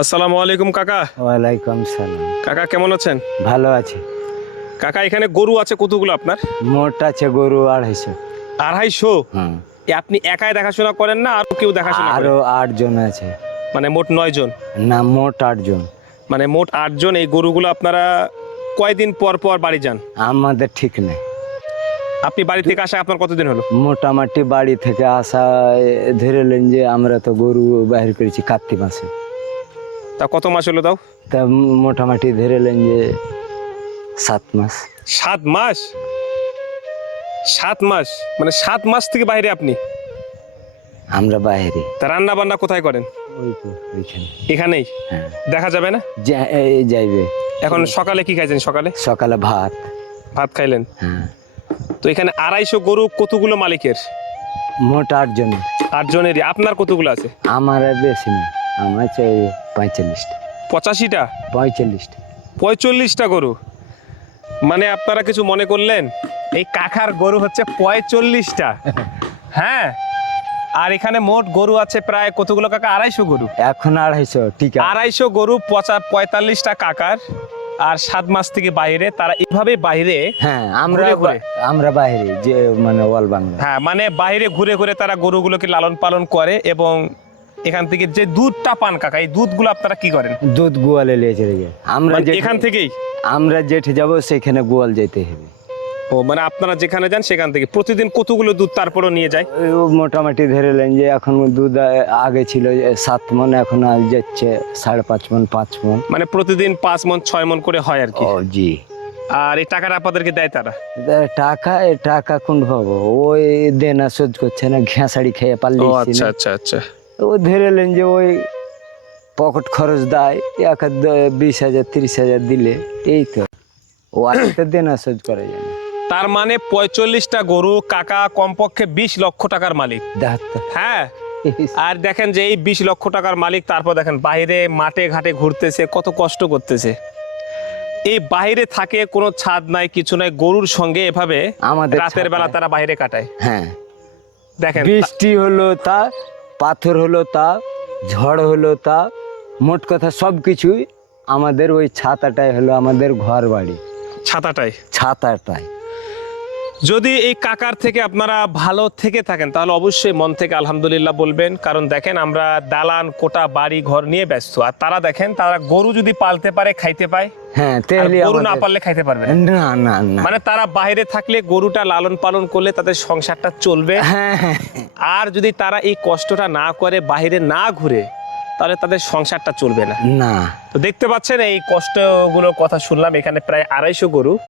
আসসালামু আলাইকুম কাকা। ওয়ালাইকুম সালাম। কাকা কেমন আছেন? ভালো আছে। কাকা এখানে গরু আছে কতগুলো আপনার? মোট আছে গরু 250। 250? হুম। আপনি একাই দেখাশোনা করেন না আর কেউ দেখাশোনা করে? আরো 8 জন আছে। মানে মোট 9 জন? না, মোট 8 জন। মানে মোট 8 জন। এই গরুগুলো আপনারা কয়দিন পর পর বাড়ি যান? আমাদের ঠিক নেই। আপনি বাড়ি থেকে আসা আপনার কতদিন হলো? মোটামুটি বাড়ি থেকে আসা ধরে নেন যে আমরা তো গরু বাহির করেছি কার্তিক মাসে। তা কত মাস হলো তাও? তা মোটামুটি ধরে নেন যে 7 মাস। 7 মাস? 7 মাস মানে 7 মাস থেকে বাইরে আপনি? আমরা বাইরে। তা রান্না বান্না কোথায় করেন? ওই তো ওইখানে। এখানেই? হ্যাঁ। দেখা যাবে না? যাইবে। এখন সকালে কি খাইছেন? সকালে সকালে ভাত। ভাত খাইলেন? হ্যাঁ। তো এখানে 250 গরু কতগুলো মালিকের? মোট 8 জন। 8 জনেরই। আপনার কতগুলো আছে? আমার আর বেশি না, আমার চাই 45টা। 85টা? 45টা। 45টা গরু? মানে আপনারা কিছু মনে করলেন? এই কাকার গরু হচ্ছে 45টা। হ্যাঁ। আর এখানে মোট গরু আছে প্রায় কতগুলো কাকা? 250 গরু। এখন 250, ঠিক আছে। 250 গরু, 45টা কাকার। আর 7 মাস থেকে বাইরে, তারা এইভাবে বাইরে। হ্যাঁ, আমরা ঘুরে। আমরা বাইরে যে মানে অল বাংলা। হ্যাঁ, মানে বাইরে ঘুরে ঘুরে তারা গরুগুলোকে লালন পালন করে এবং এখান থেকে যে দুধটা পান কাকা, এই দুধগুলো আপনারা কি করেন? দুধ গোয়ালে নিয়ে চলে যায়। আমরা মানে এখান থেকেই? আমরা যেঠে যাব সেখানে গোয়াল যেতে হবে। ও মানে আপনারা যেখানে যান সেখান থেকে প্রতিদিন কতগুলো দুধ তারপরও নিয়ে যায়? ও মোটামুটি ধরে নেন যে এখন দুধ আগে ছিল 7 মণ, এখন আজ যাচ্ছে 5.5 মণ, 5 মণ। মানে প্রতিদিন 5 মণ 6 মণ করে হয় আর কি। ও জি। আর এই টাকাটা আপনাদেরকে দেয় তারা? টাকা কোন ভাবো, ওই দেনা শোধ করছে না, ঘেঁষাড়ি খেয়ে পারলি। আচ্ছা আচ্ছা আচ্ছা। ও ধরে নেন যে ওই পকেট খরচ দেয় 20,000 30,000 দিলে, এই তো ও আজকে দেনা শোধ করে যায় না। তার মানে 45টা গরু কাকা কমপক্ষে 20 লক্ষ টাকার মালিক। হ্যাঁ। আর দেখেন যে এই 20 লক্ষ টাকার মালিক, তারপর দেখেন বাইরে মাঠে ঘাটে ঘুরতেছে, কত কষ্ট করতেছে। এই বাইরে থাকে, কোনো ছাদ নাই কিছু নাই, গরুর সঙ্গে এভাবে আমাদের রাতের বেলা তারা বাইরে কাটায়। হ্যাঁ। দেখেন বৃষ্টি হলো তা, পাথর হলো তা, ঝড় হলো তা, মোট কথা সব কিছুই আমাদের ওই ছাতাটাই হলো আমাদের ঘর বাড়ি। ছাতাটাই? ছাতাটাই। যদি এই কাকার থেকে আপনারা ভালো থেকে থাকেন তাহলে অবশ্যই মন থেকে আলহামদুলিল্লাহ বলবেন। কারণ দেখেন আমরা দালান কোটা বাড়ি ঘর নিয়ে ব্যস্ত, আর তারা দেখেন তারা গরু যদি পালতে পারে খাইতে পায়। হ্যাঁ, আর তাহলে গরু না পারলে খাইতে পারবে না। না না না। মানে তারা বাইরে থাকলে গরুটা লালন পালন করলে তাদের সংসারটা চলবে। হ্যাঁ হ্যাঁ। আর যদি তারা এই কষ্টটা না করে, বাইরে না ঘুরে, তাহলে তাদের সংসারটা চলবে না। না। তো দেখতে পাচ্ছেন এই কষ্টগুলোর কথা শুনলাম। এখানে প্রায় 250 গরু।